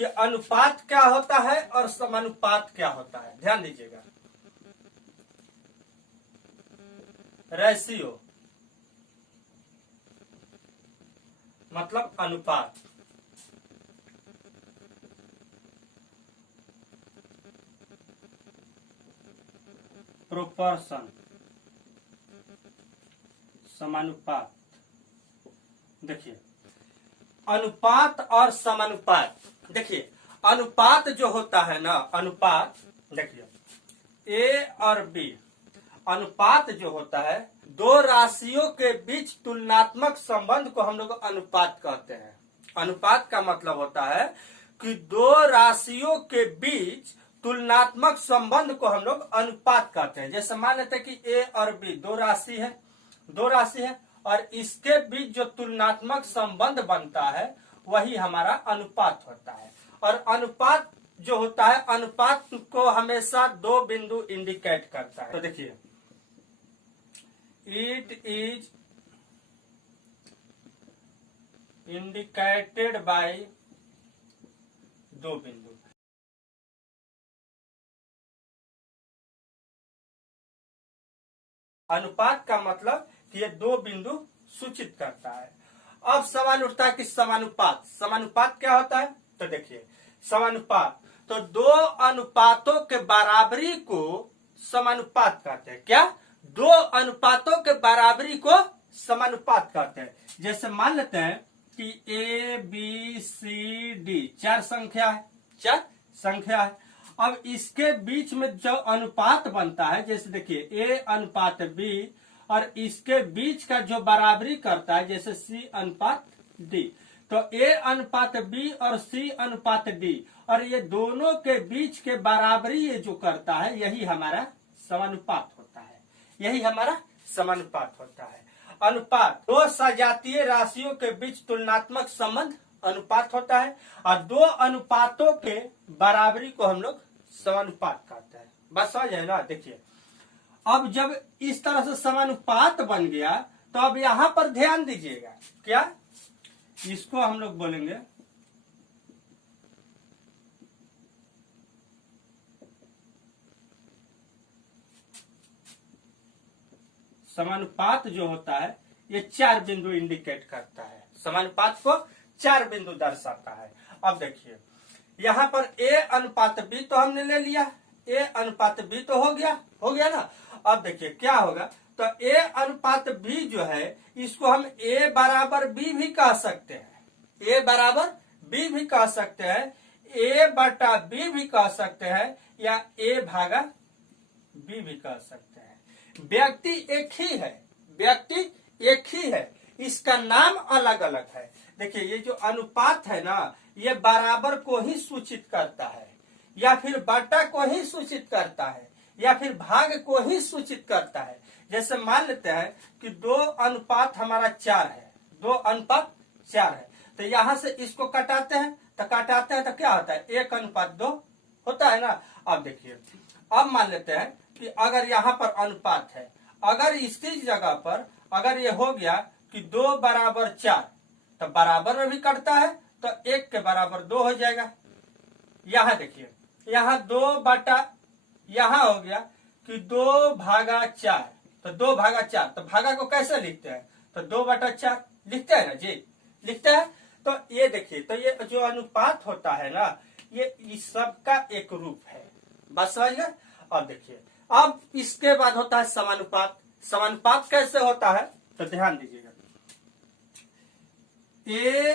कि अनुपात क्या होता है और समानुपात क्या होता है। ध्यान दीजिएगा, रेशियो मतलब अनुपात, प्रोपोर्शन समानुपात। देखिए अनुपात और समानुपात, देखिए अनुपात जो होता है ना, अनुपात देखिए ए और बी, अनुपात जो होता है दो राशियों के बीच तुलनात्मक संबंध को हम लोग अनुपात कहते हैं। अनुपात का मतलब होता है कि दो राशियों के बीच तुलनात्मक संबंध को हम लोग अनुपात कहते हैं। जैसे मान लेते हैं कि ए और बी दो राशि है और इसके बीच जो तुलनात्मक संबंध बनता है वही हमारा अनुपात होता है। और अनुपात जो होता है, अनुपात को हमेशा दो बिंदु इंडिकेट करता है। तो देखिए इट इज इंडिकेटेड बाय दो बिंदु। अनुपात का मतलब कि ये दो बिंदु सूचित करता है। अब सवाल उठता है कि समानुपात, समानुपात क्या होता है। तो देखिए समानुपात, तो दो अनुपातों के बराबरी को समानुपात कहते हैं। क्या? दो अनुपातों के बराबरी को समानुपात कहते हैं। जैसे मान लेते हैं कि ए बी सी डी चार संख्या है। अब इसके बीच में जो अनुपात बनता है, जैसे देखिए ए अनुपात बी, और इसके बीच का जो बराबरी करता है जैसे सी अनुपात डी, तो ए अनुपात बी और सी अनुपात डी, और ये दोनों के बीच के बराबरी ये जो करता है यही हमारा समानुपात होता है। यही हमारा समानुपात होता है। अनुपात दो सजातीय राशियों के बीच तुलनात्मक संबंध अनुपात होता है, और दो अनुपातों के बराबरी को हम लोग समानुपात कहते हैं। बस समझ है ना। देखिए अब जब इस तरह से समानुपात बन गया तो अब यहां पर ध्यान दीजिएगा, क्या इसको हम लोग बोलेंगे समानुपात जो होता है ये चार बिंदु इंडिकेट करता है। समानुपात को चार बिंदु दर्शाता है। अब देखिए यहां पर ए अनुपात बी तो हमने ले लिया, ए अनुपात बी तो हो गया ना। अब देखिए क्या होगा, तो ए अनुपात बी जो है इसको हम ए बराबर बी भी कह सकते हैं, ए बराबर बी भी कह सकते हैं, ए बटा बी भी कह सकते हैं, या ए भागा बी भी कह सकते हैं। व्यक्ति एक ही है, इसका नाम अलग अलग है। देखिए ये जो अनुपात है ना, ये बराबर को ही सूचित करता है, या फिर बटा को ही सूचित करता है, या फिर भाग को ही सूचित करता है। जैसे मान लेते हैं कि दो अनुपात हमारा चार है, दो अनुपात चार है, तो यहां से इसको कटाते हैं तो क्या होता है, एक अनुपात दो होता है ना। अब देखिए अब मान लेते हैं कि अगर यहाँ पर अनुपात है, अगर इसकी जगह पर अगर ये हो गया कि दो बराबर चार, तो बराबर में भी कटता है तो एक के बराबर दो हो जाएगा। यहाँ देखिए यहाँ दो बटा, यहाँ हो गया कि दो भागा चार, तो दो भागा चार, तो भागा को कैसे लिखते हैं, तो दो बटा चार लिखते हैं ना जी, लिखते हैं। तो ये देखिए, तो ये जो अनुपात होता है ना, ये इस सब का एक रूप है। बस समझ गए। अब देखिए अब इसके बाद होता है समानुपात। समानुपात कैसे होता है तो ध्यान दीजिएगा, ए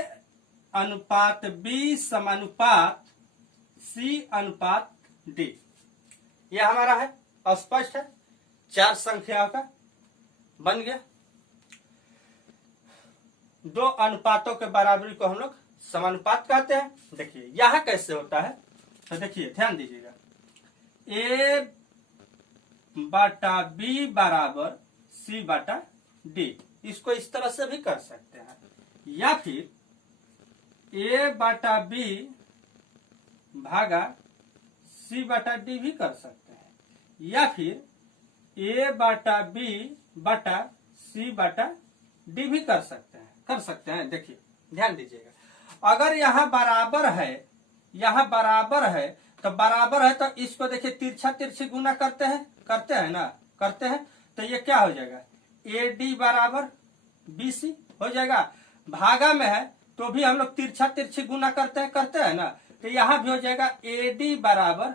अनुपात बी समानुपात सी अनुपात डी, ये हमारा है, स्पष्ट है, चार संख्याओं का बन गया। दो अनुपातों के बराबरी को हम लोग समानुपात कहते हैं। देखिए यहां कैसे होता है तो देखिए ध्यान दीजिएगा, ए बटा बी बराबर सी बटा डी, इसको इस तरह से भी कर सकते हैं, या फिर ए बटा बी भागा सी बटा डी भी कर सकते हैं, या फिर ए बटा बी बटा सी बटा डी भी कर सकते हैं। देखिए ध्यान दीजिएगा, अगर यहाँ बराबर है, यहाँ बराबर है, तो बराबर है तो इसको देखिए तिरछा तिरछी गुना करते हैं ना, करते हैं, तो ये क्या हो जाएगा, AD बराबर BC हो जाएगा। भागा में है तो भी हम लोग तिरछा तिरछी गुना करते हैं ना, तो यहाँ भी हो जाएगा AD बराबर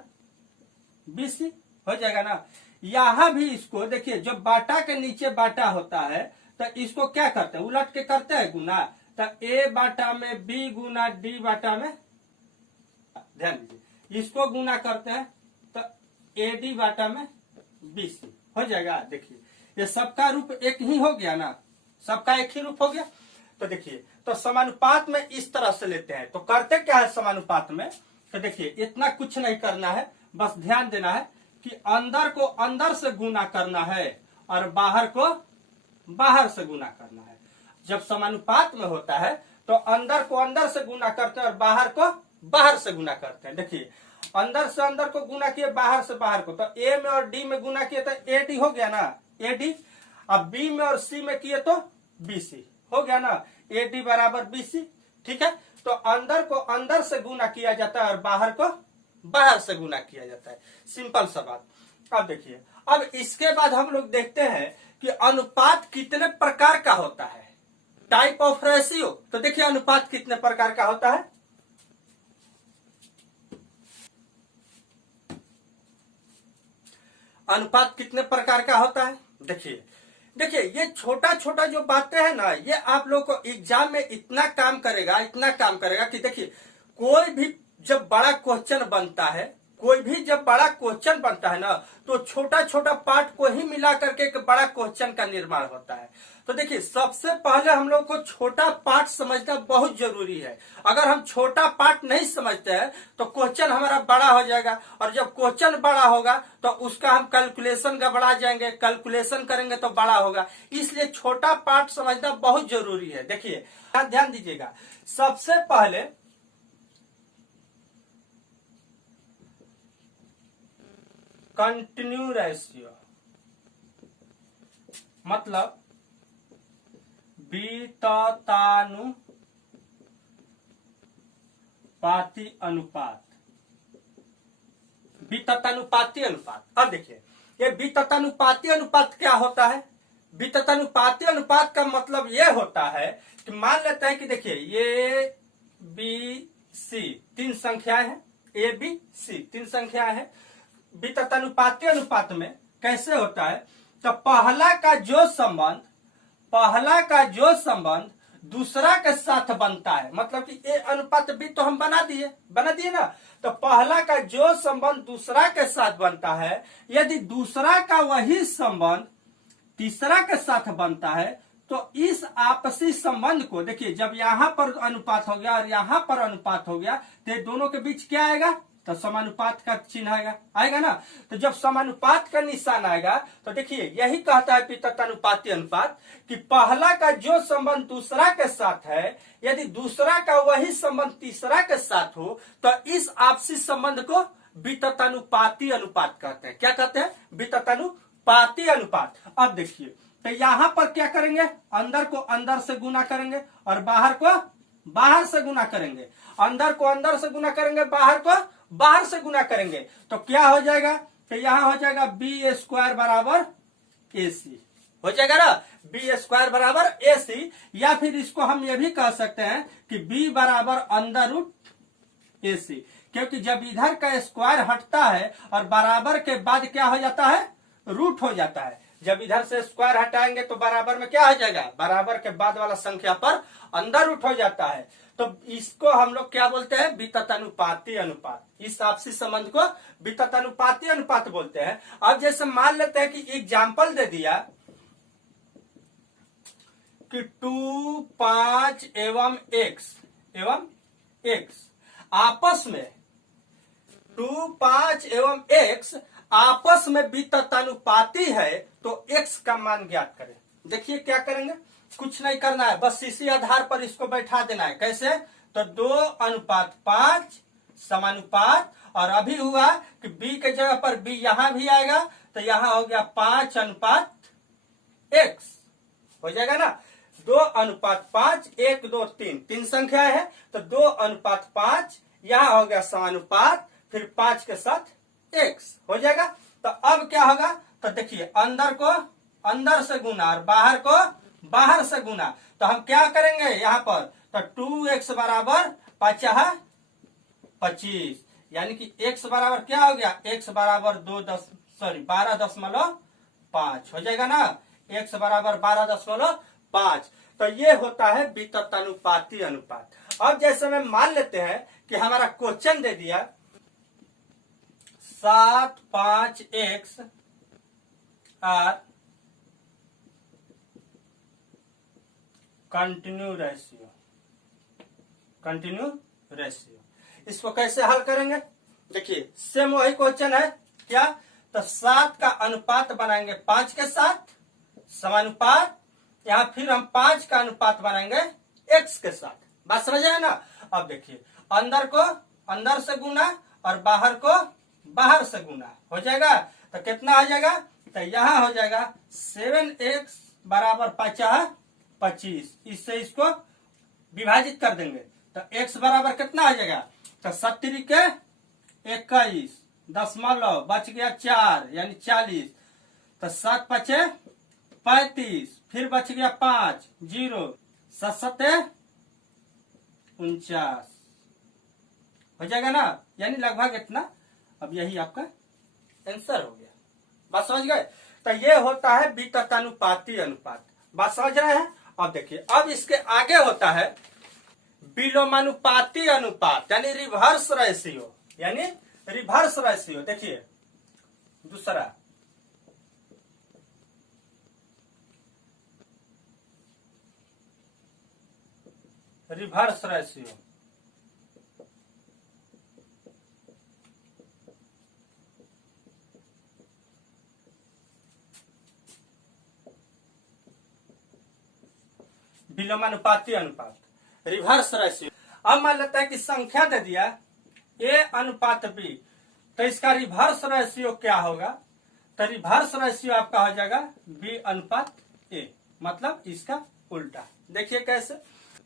BC हो जाएगा ना। यहाँ भी इसको देखिए, जो बाटा के नीचे बाटा होता है तो इसको क्या करते हैं, उलट के करते हैं गुना, तो A बाटा में B गुना D बाटा में, ध्यान दीजिए, इसको गुना करते हैं तो AD बाटा में BC हो जाएगा। देखिए ये सबका रूप एक ही हो गया ना, सबका एक ही रूप हो गया। तो देखिए, तो समानुपात में इस तरह से लेते हैं। तो करते क्या है समानुपात में, तो देखिए इतना कुछ नहीं करना है, बस ध्यान देना है कि अंदर को अंदर से गुना करना है और बाहर को बाहर से गुना करना है। जब समानुपात में होता है तो अंदर को अंदर से गुना करते हैं और बाहर को बाहर से गुना करते हैं। देखिए अंदर से अंदर को गुना किए, बाहर से बाहर को, तो A में और D में गुना किए तो AD हो गया ना, AD। अब B में और C में किए तो BC हो गया ना, AD बराबर BC। ठीक है, तो अंदर को अंदर से गुना किया जाता है और बाहर को बाहर से गुना किया जाता है, सिंपल सा बात। अब देखिए, अब इसके बाद हम लोग देखते हैं कि अनुपात कितने प्रकार का होता है, टाइप ऑफ रेशियो। तो देखिए अनुपात कितने प्रकार का होता है, अनुपात कितने प्रकार का होता है। देखिए देखिए, ये छोटा छोटा जो बातें हैं ना, ये आप लोग को एग्जाम में इतना काम करेगा कि देखिए कोई भी जब बड़ा क्वेश्चन बनता है, ना, तो छोटा छोटा पार्ट को ही मिला करके एक बड़ा क्वेश्चन का निर्माण होता है। तो देखिए सबसे पहले हम लोग को छोटा पार्ट समझना बहुत जरूरी है। अगर हम छोटा पार्ट नहीं समझते हैं तो क्वेश्चन हमारा बड़ा हो जाएगा, और जब क्वेश्चन बड़ा होगा तो उसका हम कैलकुलेशन गड़बड़ा जाएंगे, कैलकुलेशन करेंगे तो बड़ा होगा। इसलिए छोटा पार्ट समझना बहुत जरूरी है। देखिए ध्यान दीजिएगा, सबसे पहले कंटिन्यू रेशियो मतलब बीततानुपाती अनुपात, बीततानुपाती अनुपात। अब देखिए ये बीततानुपाती अनुपात क्या होता है। बीततानुपाती अनुपात का मतलब ये होता है कि मान लेते हैं कि देखिए ये BC तीन संख्याएं हैं, ABC तीन संख्याएं हैं। बीततानुपाती अनुपात में कैसे होता है, तो पहला का जो संबंध दूसरा के साथ बनता है, मतलब कि A अनुपात B तो हम बना दिए ना। तो पहला का जो संबंध दूसरा के साथ बनता है, यदि दूसरा का वही संबंध तीसरा के साथ बनता है, तो इस आपसी संबंध को देखिए, जब यहां पर अनुपात हो गया और यहां पर अनुपात हो गया, तो दोनों के बीच क्या आएगा, तो समानुपात का चिन्ह आएगा ना। तो जब समानुपात का निशान आएगा तो देखिए यही कहता है बीततानुपाती अनुपात कि पहला का जो संबंध दूसरा के साथ है, यदि दूसरा का वही संबंध तीसरा के साथ हो, तो इस आपसी संबंध को बीततानुपाती अनुपात कहते हैं। क्या कहते हैं, बीततानुपाती अनुपात। अब देखिए, तो यहां पर क्या करेंगे, अंदर को अंदर से गुना करेंगे और बाहर को बाहर से गुना करेंगे, अंदर को अंदर से गुना करेंगे, बाहर को बाहर से गुना करेंगे, तो क्या हो जाएगा, तो यहां हो जाएगा B² बराबर AC हो जाएगा ना, B² बराबर AC। या फिर इसको हम ये भी कह सकते हैं कि B बराबर √ AC, क्योंकि जब इधर का स्क्वायर हटता है और बराबर के बाद क्या हो जाता है, रूट हो जाता है। जब इधर से स्क्वायर हटाएंगे तो बराबर में क्या हो जाएगा, बराबर के बाद वाला संख्या पर अंदर रूट हो जाता है। तो इसको हम लोग क्या बोलते हैं, बीततानुपाती अनुपात। इस आपसी संबंध को बीततानुपाती अनुपात बोलते हैं। अब जैसे मान लेते हैं कि एग्जाम्पल दे दिया कि 2, 5 एवं x आपस में 2, 5 एवं x आपस में बीततानुपाती है, तो x का मान ज्ञात करें। देखिए क्या करेंगे, कुछ नहीं करना है, बस इसी आधार पर इसको बैठा देना है। कैसे, तो 2:5 समानुपात, और अभी हुआ कि b के जगह पर b यहां भी आएगा, तो यहां हो गया 5:x हो जाएगा ना। 2:5 1, 2, 3 तीन संख्या है, तो 2:5 यहाँ हो गया समानुपात, फिर 5 के साथ x हो जाएगा। तो अब क्या होगा, तो देखिए अंदर को अंदर से गुना और बाहर को बाहर से गुना। तो हम क्या करेंगे यहाँ पर, तो 2x बराबर 25, यानी कि x बराबर क्या हो गया, x बराबर 12.5 हो जाएगा ना, x बराबर 12.5। तो ये होता है विततानुपाती अनुपात। अब जैसे में मान लेते हैं कि हमारा क्वेश्चन दे दिया 7, 5x आर कंटिन्यू रेशियो, इसको कैसे हल करेंगे, देखिए सेम वही क्वेश्चन है क्या, तो 7 का अनुपात बनाएंगे 5 के साथ समानुपात, यहाँ फिर हम 5 का अनुपात बनाएंगे x के साथ। बात समझ आए ना। अब देखिए अंदर को अंदर से गुना और बाहर को बाहर से गुना हो जाएगा, तो कितना हो जाएगा, तो यहाँ हो जाएगा 7x बराबर 25, इससे इसको विभाजित कर देंगे तो x बराबर कितना आ जाएगा, तो 70 के 21 दशमलव बच गया 4 यानी 40, तो 7 5 35, फिर बच गया 5 0, 7 49 हो जाएगा ना, यानी लगभग इतना। अब यही आपका आंसर हो गया। बात समझ गए। तो ये होता है विततानुपाती अनुपात। बात समझ रहे हैं। अब देखिए अब इसके आगे होता है विलोमानुपाती अनुपात, यानी रिवर्स रेशियो, देखिए दूसरा रिवर्स रेशियो। विलोमानुपाती अनुपात, रिवर्स रेशियो। अब मान लेते हैं कि संख्या दे दिया a अनुपात b, तो इसका रिवर्स रेशियो क्या होगा, तो रिवर्स रेशियो आपका हो जाएगा b अनुपात a, मतलब इसका उल्टा। देखिए कैसे,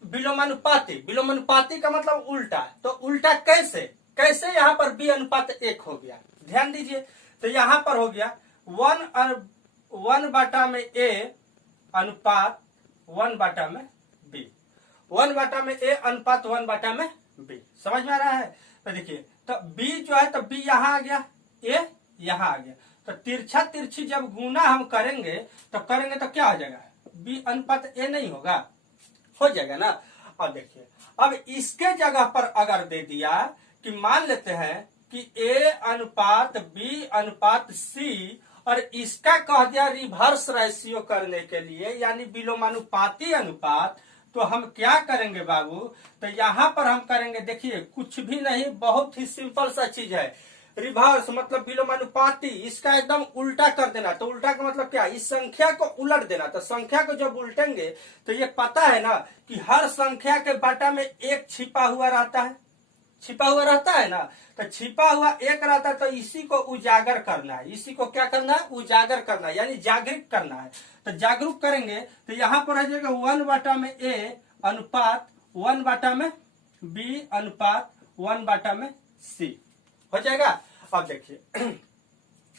विलोमानुपाती का मतलब उल्टा, तो उल्टा कैसे यहाँ पर b अनुपात 1 हो गया, ध्यान दीजिए। तो यहाँ पर हो गया 1 बटा में a अनुपात 1 बटा में b, 1 बटा में a अनुपात 1 बटा में b, समझ में आ रहा है। तो देखिए तो b जो है, तो b यहाँ आ गया, a यहाँ आ गया, तो तिरछा तिरछी जब गुना हम करेंगे तो क्या हो जाएगा, b अनुपात a नहीं होगा, हो जाएगा ना। अब देखिए अब इसके जगह पर अगर दे दिया कि मान लेते हैं कि a अनुपात b अनुपात c, और इसका कह दिया रिवर्स रेशियो करने के लिए यानी विलोमानुपाती अनुपात, तो हम क्या करेंगे बाबू, तो यहाँ पर हम करेंगे, देखिए कुछ भी नहीं, बहुत ही सिंपल सा चीज है। रिवर्स मतलब विलोमानुपाती, इसका एकदम उल्टा कर देना। तो उल्टा का मतलब क्या, इस संख्या को उलट देना। तो संख्या को जब उल्टेंगे तो ये पता है ना कि हर संख्या के बाटा में एक छिपा हुआ रहता है ना, तो छिपा हुआ एक रहता है, तो इसी को उजागर करना है, इसी को क्या करना है, उजागर करना है, यानी जागरूक करना है। तो जागरूक करेंगे तो यहाँ पर आ जाएगा 1 बटा में a अनुपात 1 बटा में b अनुपात 1 बटा में c हो जाएगा। अब देखिए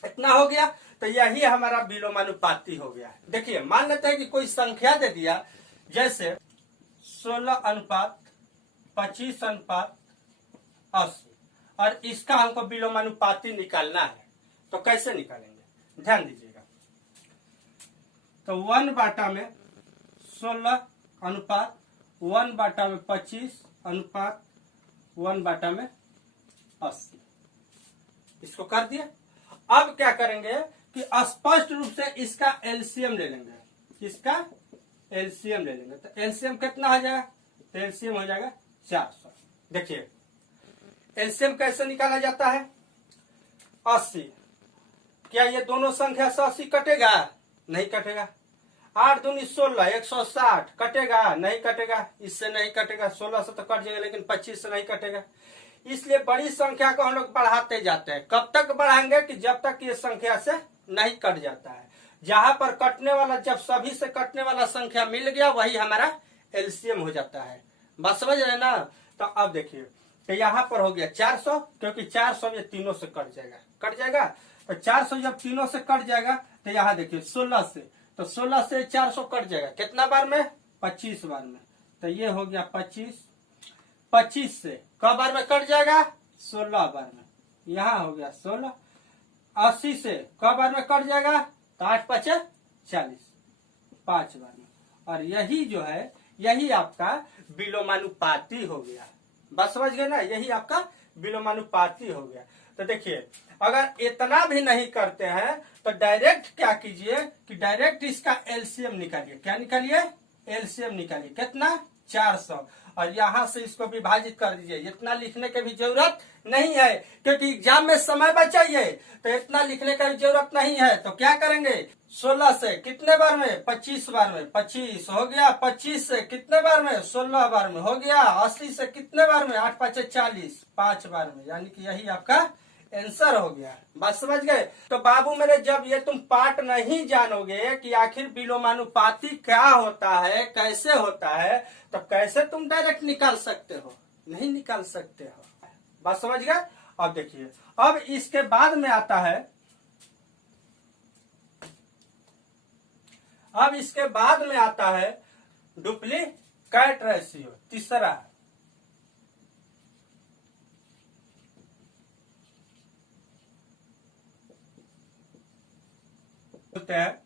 इतना हो गया, तो यही हमारा विलोमानुपाती हो गया। देखिए मान लेते हैं कि कोई संख्या दे दिया, जैसे 16 अनुपात 25 अनुपात 80, और इसका हमको विलोमानुपाती निकालना है। तो कैसे निकालेंगे, ध्यान दीजिएगा। तो 1 बाटा में 16 अनुपात 1 बाटा में 25 अनुपात 1 बाटा में 80, इसको कर दिया। अब क्या करेंगे कि स्पष्ट रूप से इसका एलसीएम ले लेंगे, तो एलसीएम कितना हो जाएगा, तो एलसीएम हो जाएगा 400। देखिए एलसीएम कैसे निकाला जाता है, 80, क्या ये दोनों संख्या से 80 कटेगा, नहीं कटेगा। 8 दूनी 16 160 कटेगा, नहीं कटेगा, इससे नहीं कटेगा। 16 से तो कट जाएगा लेकिन 25 से नहीं कटेगा। इसलिए बड़ी संख्या को हम लोग बढ़ाते जाते हैं। कब तक बढ़ाएंगे कि जब तक ये संख्या से नहीं कट जाता है। जहां पर कटने वाला, जब सभी से कटने वाला संख्या मिल गया, वही हमारा एलसीएम हो जाता है। बात समझ रहे ना। तो अब देखिए तो यहाँ पर हो गया 400, क्योंकि 400 ये तीनों से कट जाएगा। तो 400 जब तीनों से कट जाएगा तो यहाँ देखिए 16 से, तो 16 से 400 कट जाएगा कितना बार में, 25 बार में। तो ये हो गया 25, 25 से कब बार में कट जाएगा, 16 बार में। यहाँ हो गया 16, 80 से कब बार में कट जाएगा, तो 8 5 40, 5 बार में। और यही जो है यही आपका विलोमानुपाती हो गया। बस समझ गए ना, यही आपका विलोमानुपाती हो गया। तो देखिए अगर इतना भी नहीं करते हैं तो डायरेक्ट क्या कीजिए कि डायरेक्ट इसका एलसीएम निकालिए। क्या निकालिए, एलसीएम निकालिए। कितना, 400, और यहाँ से इसको विभाजित कर दीजिए। इतना लिखने की भी जरूरत नहीं है क्योंकि एग्जाम में समय बचाइए, तो इतना लिखने का भी जरूरत नहीं है। तो क्या करेंगे, 16 से कितने बार में, 25 बार में, 25 हो गया। 25 से कितने बार में, 16 बार में हो गया। 80 से कितने बार में, 8 5 40, 5 बार में। यानी कि यही आपका आंसर हो गया। बात समझ गए। तो बाबू मेरे जब ये तुम पार्ट नहीं जानोगे कि आखिर विलोमानुपाती क्या होता है, कैसे होता है, तो कैसे तुम डायरेक्ट निकाल सकते हो, नहीं निकाल सकते हो। बात समझ गए। अब देखिए अब इसके बाद में आता है, अब इसके बाद में आता है डुप्लीकेट रेशियो, तीसरा। होते हैं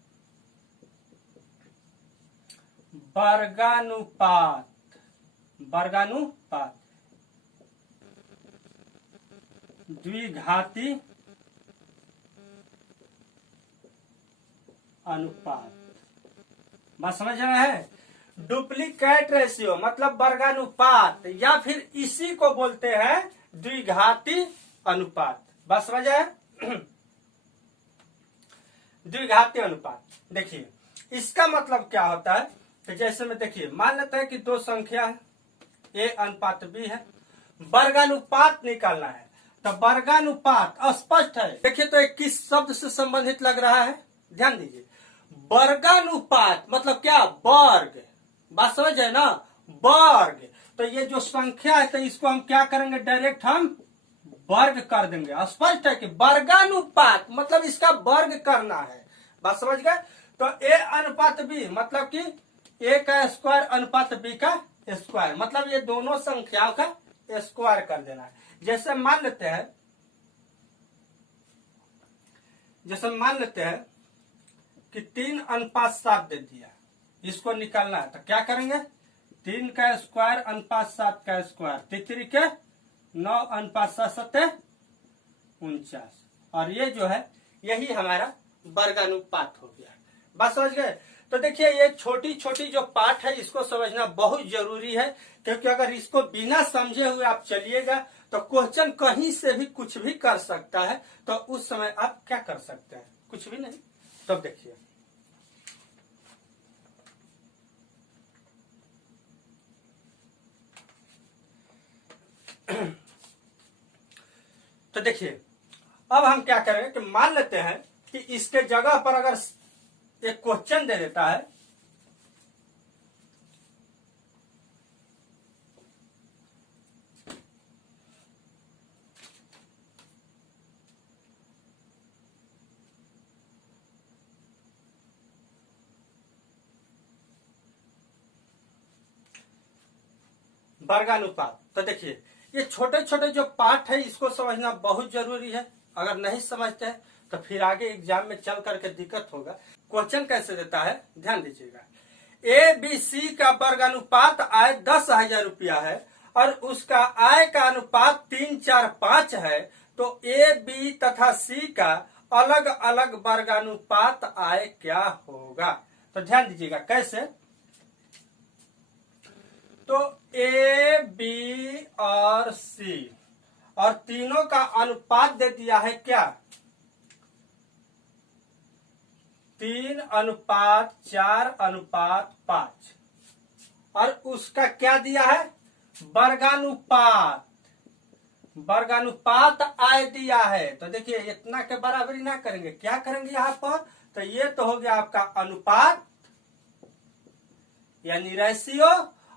वर्गानुपात, वर्गानुपात, द्विघाती अनुपात। बात समझ रहे हैं। डुप्लीकेट रेशियो मतलब वर्गानुपात, या फिर इसी को बोलते हैं द्विघाती अनुपात। बात समझ आए। द्विघाती अनुपात देखिए इसका मतलब क्या होता है। तो जैसे में देखिए मान लेते हैं कि दो संख्या है, ए अनुपात बी है, वर्गानुपात निकालना है। तो वर्गानुपात स्पष्ट है। देखिए तो एक किस शब्द से संबंधित लग रहा है, ध्यान दीजिए। वर्गानुपात मतलब क्या, वर्ग। बात समझ है ना, वर्ग। तो ये जो संख्या है तो इसको हम क्या करेंगे, डायरेक्ट हम वर्ग कर देंगे। स्पष्ट है कि वर्गानुपात मतलब इसका वर्ग करना है। बात समझ गए। तो ए अनुपात बी मतलब कि ए का स्क्वायर अनुपात बी का स्क्वायर, मतलब ये दोनों संख्याओं का स्क्वायर कर देना है। जैसे मान लेते हैं कि 3 अनुपात 7 दे दिया, इसको निकालना है। तो क्या करेंगे, 3 का स्क्वायर अनुपात 7 का स्क्वायर, तितरी के 9 अनुपात 7 49, और ये जो है यही हमारा वर्गानुपात हो गया। बात समझ गए। तो देखिए ये छोटी छोटी जो पार्ट है इसको समझना बहुत जरूरी है, क्योंकि अगर इसको बिना समझे हुए आप चलिएगा तो क्वेश्चन कहीं से भी कुछ भी कर सकता है। तो उस समय आप क्या कर सकते हैं, कुछ भी नहीं। तो देखिए तो देखिए अब हम क्या करेंगे कि मान लेते हैं कि इसके जगह पर अगर एक क्वेश्चन दे देता है, वर्गानुपात। तो देखिए ये छोटे छोटे जो पार्ट है इसको समझना बहुत जरूरी है। अगर नहीं समझते हैं तो फिर आगे एग्जाम में चल करके दिक्कत होगा। क्वेश्चन कैसे देता है, ध्यान दीजिएगा। ए बी सी का वर्गानुपात आय 10,000 रुपया है और उसका आय का अनुपात 3 4 5 है। तो ए बी तथा सी का अलग अलग वर्गानुपात आय क्या होगा। तो ध्यान दीजिएगा कैसे। तो ए बी और सी और तीनों का अनुपात दे दिया है क्या, 3 अनुपात 4 अनुपात 5, और उसका क्या दिया है, वर्गानुपात, वर्गानुपात आय दिया है। तो देखिए इतना के बराबरी ना करेंगे, क्या करेंगे यहाँ पर। तो ये तो हो गया आपका अनुपात यानी रेशियो,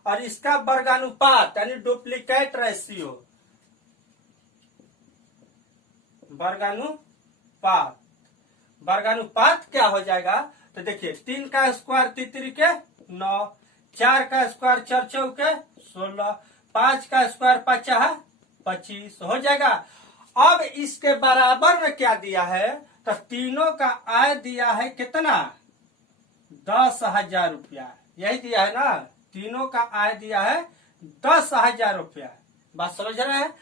और इसका वर्गानुपात यानी डुप्लीकेट रेशियो। वर्गानुपात। वर्गानुपात क्या हो जाएगा, तो देखिए 3 का स्क्वायर तितरी के 9, 4 का स्क्वायर चर चौके 16, 5 का स्क्वायर 50 25 हो जाएगा। अब इसके बराबर में क्या दिया है, तो तीनों का आय दिया है कितना, 10,000 रुपया। यही दिया है ना, तीनों का आय दिया है 10,000 रुपया। बात समझ रहे हैं।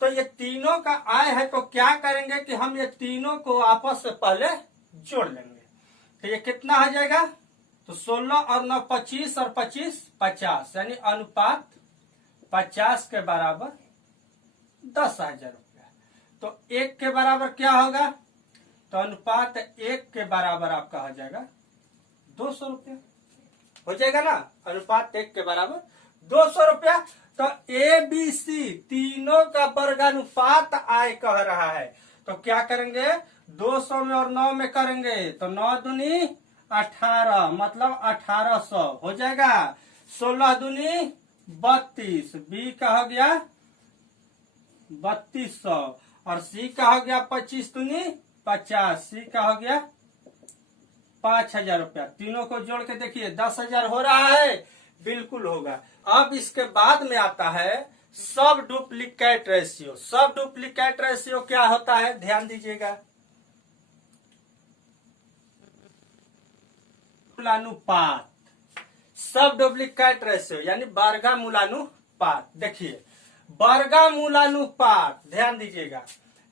तो ये तीनों का आय है, तो क्या करेंगे कि हम ये तीनों को आपस में पहले जोड़ लेंगे। तो ये कितना आ जाएगा, तो 16 और 9 25 और 25 50, यानी अनुपात 50 के बराबर 10,000 रुपया। तो 1 के बराबर क्या होगा, तो अनुपात 1 के बराबर आपका हो जाएगा 200 रुपया। हो जाएगा ना, अनुपात 1 के बराबर 200 रुपया। तो ए बी सी तीनों का वर्गानुपात आय कह रहा है, तो क्या करेंगे, 200 में और 9 में करेंगे, तो 9 दूनी 18, मतलब 1800 हो जाएगा। 16 दूनी 32, बी का हो गया 3200, और सी का हो गया 25 दूनी 50, सी का हो गया 5,000 रुपया। तीनों को जोड़ के देखिए 10,000 हो रहा है, बिल्कुल होगा। अब इसके बाद में आता है सब डुप्लीकेट रेशियो। सब डुप्लीकेट रेशियो क्या होता है, ध्यान दीजिएगा। मूलानुपात, सब डुप्लीकेट रेशियो यानी वर्गमूलानुपात। देखिए वर्गमूलानुपात, ध्यान दीजिएगा,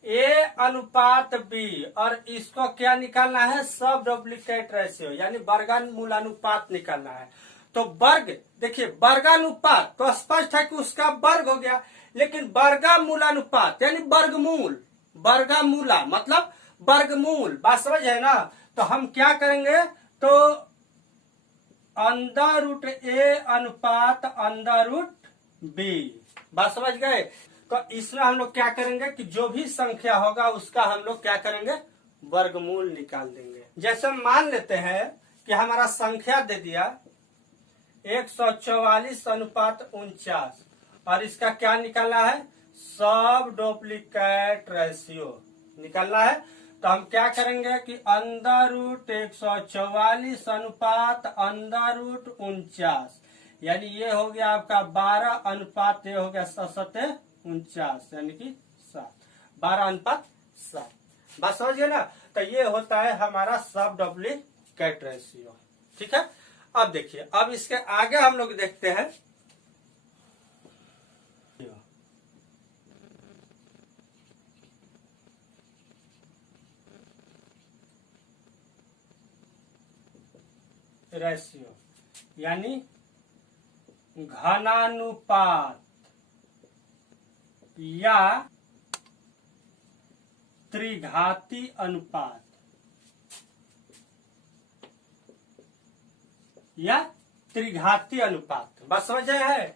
ए अनुपात बी, और इसको क्या निकालना है, सब डुप्लीकेट रेशियो यानी वर्गमूलानुपात निकालना है। तो वर्ग, देखिए वर्गानुपात तो स्पष्ट है कि उसका वर्ग हो गया, लेकिन वर्गमूलानुपात यानी वर्गमूल, वर्गमूला मतलब वर्गमूल, बात समझ है ना। तो हम क्या करेंगे, तो अंडर रूट ए अनुपात अंडर रूट बी, बात समझ गए। तो इसमें हम लोग क्या करेंगे कि जो भी संख्या होगा उसका हम लोग क्या करेंगे, वर्गमूल निकाल देंगे। जैसे मान लेते हैं कि हमारा संख्या दे दिया 144 अनुपात 49, और इसका क्या निकालना है, सब डुप्लीकेट रेशियो निकालना है। तो हम क्या करेंगे कि अंडर रूट 144 अनुपात अंडर रूट 49, यानी ये हो गया आपका 12 अनुपात, ये हो गया 49, यानी कि 7, 12 अनुपात 7। बात समझिए ना। तो ये होता है हमारा सब डुप्लीकेट रेशियो, ठीक है। अब देखिए, अब इसके आगे हम लोग देखते हैं रेशियो यानी घनानुपात या त्रिघाती अनुपात या त्रिघाती अनुपात। बस समझ है।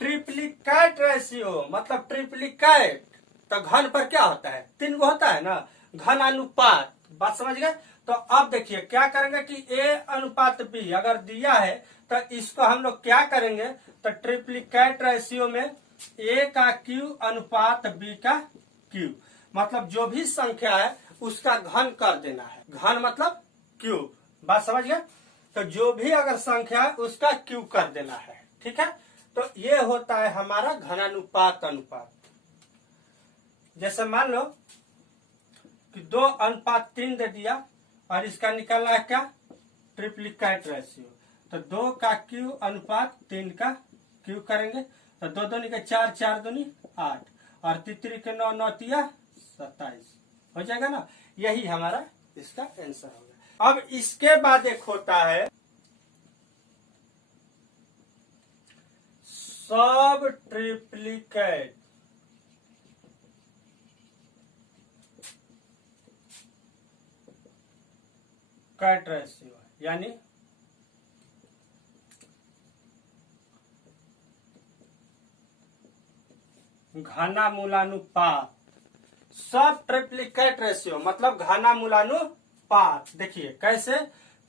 ट्रिप्लिकेट रेशियो मतलब ट्रिप्लिकेट, तो घन पर क्या होता है, 3 गो होता है ना, घन अनुपात। बात समझ गए। तो अब देखिए क्या करेंगे कि ए अनुपात बी अगर दिया है तो इसको हम लोग क्या करेंगे, तो ट्रिप्लिकेट रेशियो में ए का क्यू अनुपात बी का क्यू, मतलब जो भी संख्या है उसका घन कर देना है। घन मतलब क्यू, बात समझ गए। तो जो भी अगर संख्या है उसका क्यू कर देना है, ठीक है। तो ये होता है हमारा घनानुपात अनुपात। जैसे मान लो कि 2 अनुपात 3 दे दिया और इसका निकालना है क्या, ट्रिप्लिकेट रेशियो। तो 2 का क्यू अनुपात 3 का क्यू करेंगे, तो 2 दूनी के 4, 4 दूनी 8, और तितरी के 9, 9 तिया 27 हो जाएगा ना। यही हमारा इसका आंसर होगा। अब इसके बाद एक होता है सब ट्रिप्लिकेट कैट रेशियो यानी घनामूलानुपात। सब ट्रिप्लिकेट रेशियो मतलब घनामूलानुपात। देखिए कैसे,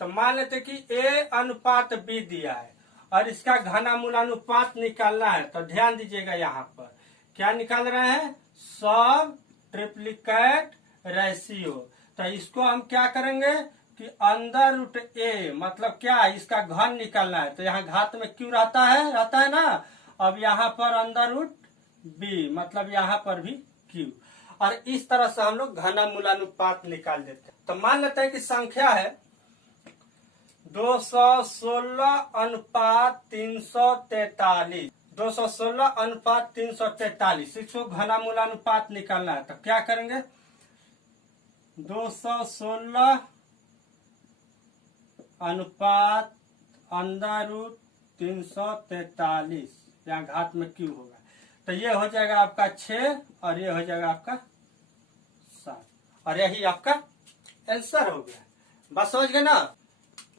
तो मान लेते कि ए अनुपात बी दिया है और इसका घनामूलानुपात निकालना है। तो ध्यान दीजिएगा यहाँ पर क्या निकाल रहे हैं, सब ट्रिप्लिकेट रेशियो। तो इसको हम क्या करेंगे कि अंडर रूट ए, मतलब क्या, इसका घन निकालना है। तो यहाँ घात में क्यों रहता है ना। अब यहाँ पर अंडर रूट बी, मतलब यहाँ पर भी क्यू। और इस तरह से हम लोग घनमूलानुपात निकाल देते हैं। तो मान लेते हैं कि संख्या है 216 अनुपात 343, 216 अनुपात 343, इसको घनमूलानुपात निकालना है। तो क्या करेंगे, 216 अनुपात अंडर रूट 343, यहाँ घात में क्यों होगा। तो ये हो जाएगा आपका 6 और ये हो जाएगा आपका 7, और यही आपका आंसर हो गया। बस समझ गए ना।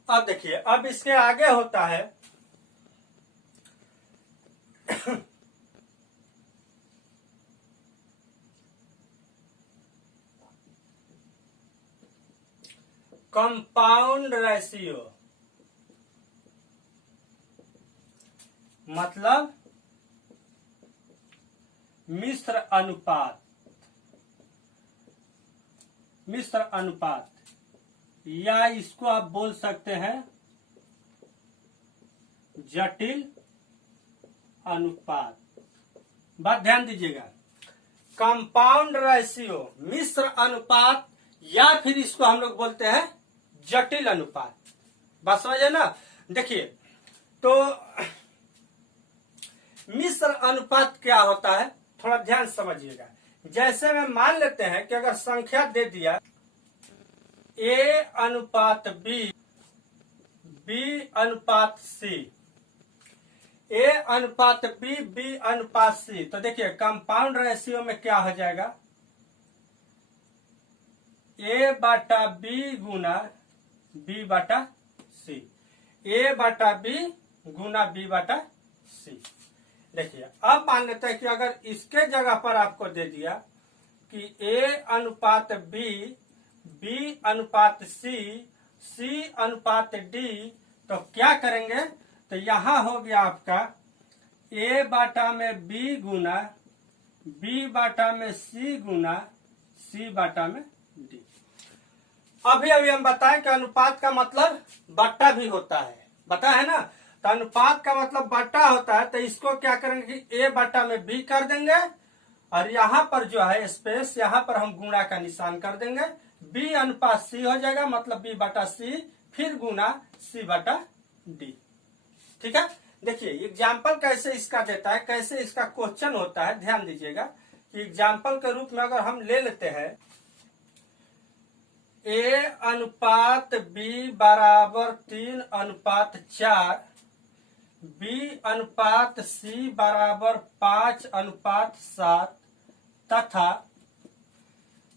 अब देखिए, अब इसके आगे होता है कंपाउंड रेशियो, मतलब मिश्र अनुपात। मिश्र अनुपात, या इसको आप बोल सकते हैं जटिल अनुपात। बात ध्यान दीजिएगा, कंपाउंड रेशियो, मिश्र अनुपात, या फिर इसको हम लोग बोलते हैं जटिल अनुपात। बात समझे ना। देखिए, तो मिश्र अनुपात क्या होता है, थोड़ा ध्यान समझिएगा। जैसे में मान लेते हैं कि अगर संख्या दे दिया A अनुपात B, B अनुपात C, A अनुपात B, B अनुपात C, तो देखिए कंपाउंड रेशियो में क्या हो जाएगा, A बटा B गुना B बटा C, A बटा B गुना B बटा C। देखिए, अब मान लेते हैं कि अगर इसके जगह पर आपको दे दिया कि A अनुपात B, B अनुपात C, C अनुपात D, तो क्या करेंगे, तो यहां हो गया आपका A बाटा में B गुना B बाटा में C गुना C बाटा में D। अभी हम बताएं कि अनुपात का मतलब बट्टा भी होता है, बता है ना। तो अनुपात का मतलब बट्टा होता है, तो इसको क्या करेंगे कि A बटा में B कर देंगे, और यहाँ पर जो है स्पेस, यहाँ पर हम गुणा का निशान कर देंगे। B अनुपात C हो जाएगा, मतलब B बटा C, फिर गुना C बटा D। ठीक है। देखिए एग्जाम्पल कैसे इसका देता है, कैसे इसका क्वेश्चन होता है, ध्यान दीजिएगा कि एग्जाम्पल के रूप में अगर हम ले लेते हैं A अनुपात B बराबर 3 अनुपात 4, B अनुपात C बराबर 5 अनुपात 7, तथा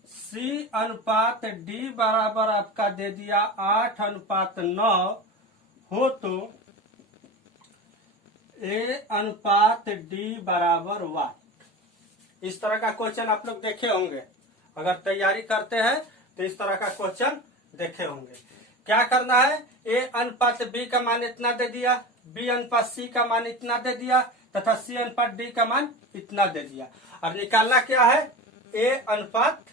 C अनुपात D बराबर आपका दे दिया 8 अनुपात 9 हो, तो A अनुपात D बराबर वाट। इस तरह का क्वेश्चन आप लोग देखे होंगे, अगर तैयारी करते हैं तो इस तरह का क्वेश्चन देखे होंगे। क्या करना है, A अनुपात B का मान इतना दे दिया, B अनुपात C का मान इतना दे दिया, तथा C अनुपात D का मान इतना दे दिया, और निकालना क्या है, A अनुपात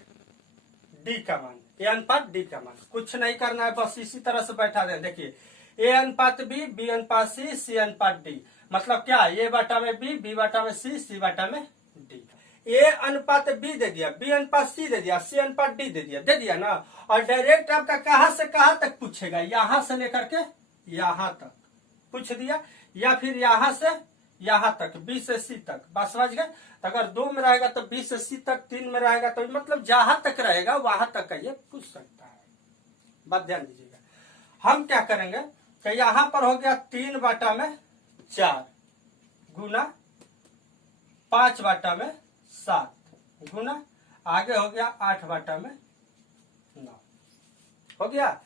D का मान, A अनुपात D का मान। कुछ नहीं करना है, बस इसी तरह से बैठा दें। देखिए A अनुपात B, B अनुपात C, C अनुपात D, मतलब क्या, A बटा में B, B बटा में C, C बटा में D। A अनुपात B दे दिया, B अनुपात C दे दिया, C अनुपात D दे दिया ना। और डायरेक्ट आपका कहां से कहां तक पूछेगा, यहां से लेकर के यहां तक पूछ दिया, या फिर यहां से यहां तक, B से C तक। बस समझ गए। अगर 2 में रहेगा तो B से C तक, 3 में रहेगा तो मतलब जहां तक रहेगा वहां तक का ये पूछ सकता है। बात ध्यान दीजिएगा। हम क्या करेंगे कि यहां पर हो गया 3 बटा में 4 गुना 5 बटा में 7 गुना, आगे हो गया 8 बटा में 9 हो गया।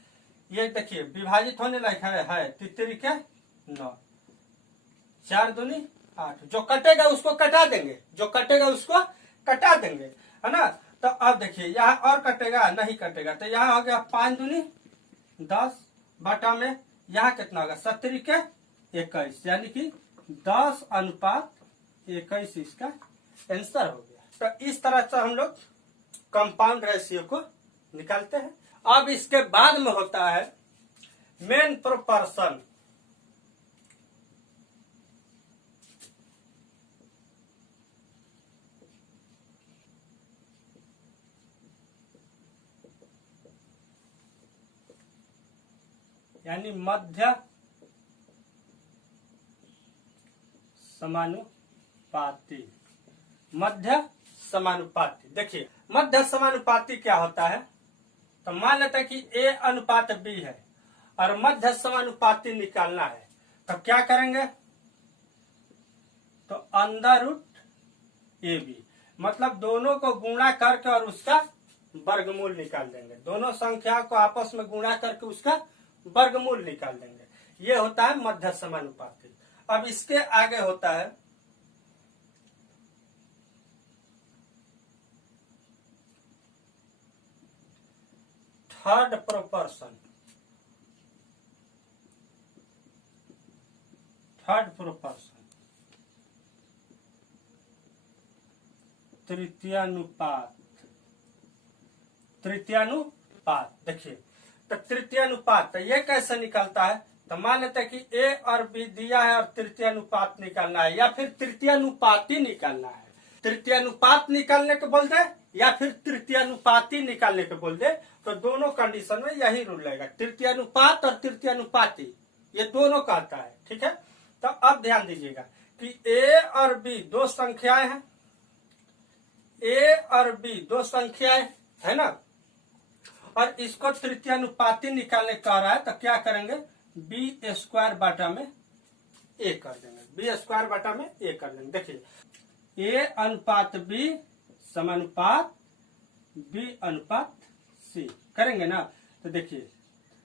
ये देखिए विभाजित होने लायक है 3 के 9, 4 दूनी 8, जो कटेगा उसको कटा देंगे, जो कटेगा उसको कटा देंगे, है ना। तो अब देखिए यहाँ और कटेगा, नहीं कटेगा, तो यहाँ हो गया 5 दूनी 10 बटा में, यहाँ कितना होगा 70 के 21, यानी कि 10 अनुपात 21 इसका आंसर हो गया। तो इस तरह से हम लोग कंपाउंड रेशियो को निकालते हैं। अब इसके बाद में होता है मेन प्रोपोर्शन। यानी मध्य समानुपाती। मध्य समानुपाती, देखिए मध्य समानुपाती क्या होता है। तो मान लेते हैं कि A अनुपात B है और मध्य समानुपाती निकालना है, तो क्या करेंगे, तो अंडर रूट AB, मतलब दोनों को गुणा करके और उसका वर्गमूल निकाल देंगे। दोनों संख्या को आपस में गुणा करके उसका वर्गमूल निकाल देंगे। ये होता है मध्य समानुपाती। अब इसके आगे होता है थर्ड प्रोपोर्शन। थर्ड प्रोपोर्शन तृतीयानुपात। तृतीयानुपात, देखिए तो तृतीयानुपात तो ये कैसे निकलता है। तो मान लेते हैं कि A और B दिया है और तृतीयानुपात निकालना है, या फिर तृतीयानुपाती निकालना है। तृतीयानुपात निकालने को बोल दे या फिर तृतीयानुपाती निकालने को बोल दे, तो दोनों कंडीशन में यही रूल रहेगा। तृतीयानुपात और तृतीयानुपाती ये दोनों का आता है, ठीक है। तो अब ध्यान दीजिएगा कि A और B दो संख्याएं हैं। A और B दो संख्याएं है ना, और इसको तृतीयानुपाती निकालने का रहा है, तो क्या करेंगे, B स्क्वायर बाटा में A कर देंगे। B स्क्वायर बाटा में A कर देंगे। देखिए A अनुपात B समानुपात B अनुपात C करेंगे ना, तो देखिए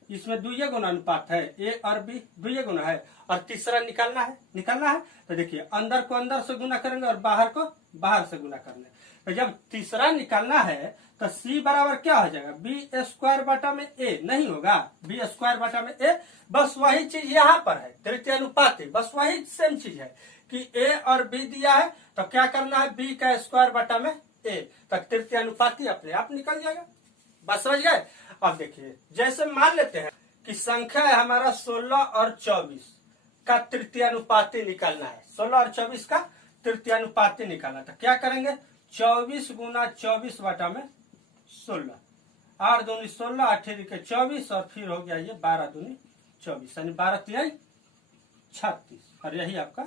इसमें दुइये गुना अनुपात है, A और B दुइये गुना है, और तीसरा निकालना है। तो देखिए अंदर को अंदर से गुना करेंगे और बाहर को बाहर से गुना करेंगे। तो जब तीसरा निकालना है तो C बराबर क्या हो जाएगा, B स्क्वायर बाटा में A नहीं होगा, B स्क्वायर बाटा में A। बस वही चीज यहाँ पर है, तृतीयानुपाती, बस वही सेम चीज है कि A और B दिया है, तो क्या करना है, B का स्क्वायर बाटा में A, तक तृतीयानुपाती अपने आप निकल जाएगा। बस समझ गए। अब देखिए जैसे मान लेते हैं कि संख्या है हमारा 16 और 24 का तृतीयानुपाती निकालना है। 16 और 24 का तृतीयानुपाती निकालना, तो क्या करेंगे, 24 गुना 24 बाटा में 16, 8 दूनी 16, 8 के 24, और फिर हो गया ये 12 दूनी 24, यानी 12 तिहाई 36, और यही आपका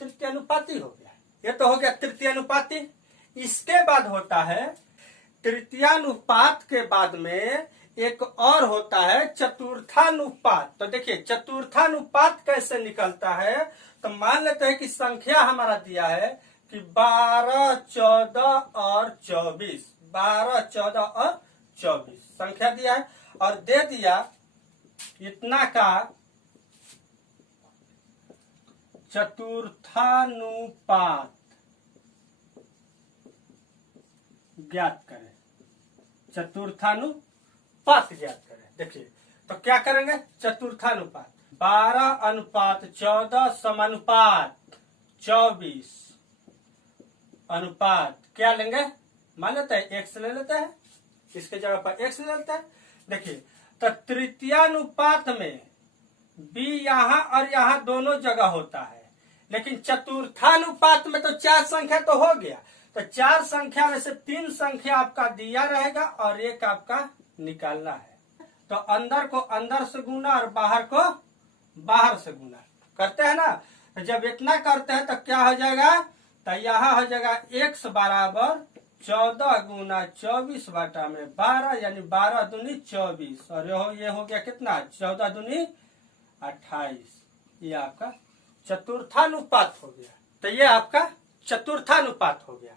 तृतीयानुपाती हो गया। ये तो हो गया तृतीयानुपाती। इसके बाद होता है तृतीयानुपात के बाद में एक और होता है चतुर्थानुपात। तो देखिए चतुर्थानुपात कैसे निकलता है। तो मान लेते हैं कि संख्या हमारा दिया है कि 12, 14 और 24, 12, 14 और 24 संख्या दिया है, और दे दिया इतना का चतुर्थानुपात ज्ञात करें। चतुर्थानुपात ज्ञात करें। देखिए तो क्या करेंगे, चतुर्थानुपात 12 अनुपात 14 समानुपात 24 अनुपात क्या लेंगे, मान लेते हैं x ले लेते हैं, इसके जगह पर x ले लेते हैं। देखिए तो तृतीयानुपात में b यहाँ और यहाँ दोनों जगह होता है, लेकिन चतुर्थानुपात में तो 4 संख्या तो हो गया। तो 4 संख्या में से 3 संख्या आपका दिया रहेगा और एक आपका निकालना है। तो अंदर को अंदर से गुना और बाहर को बाहर से गुना करते हैं ना। तो जब इतना करते हैं तो क्या हो जाएगा, तो यहाँ हो जाएगा x बराबर 14 गुना 24 बाटा में 12, यानी 12 दूनी 24, और ये हो गया कितना, 14 दूनी 28। ये आपका चतुर्थानुपात हो गया। तो ये आपका चतुर्थानुपात हो गया।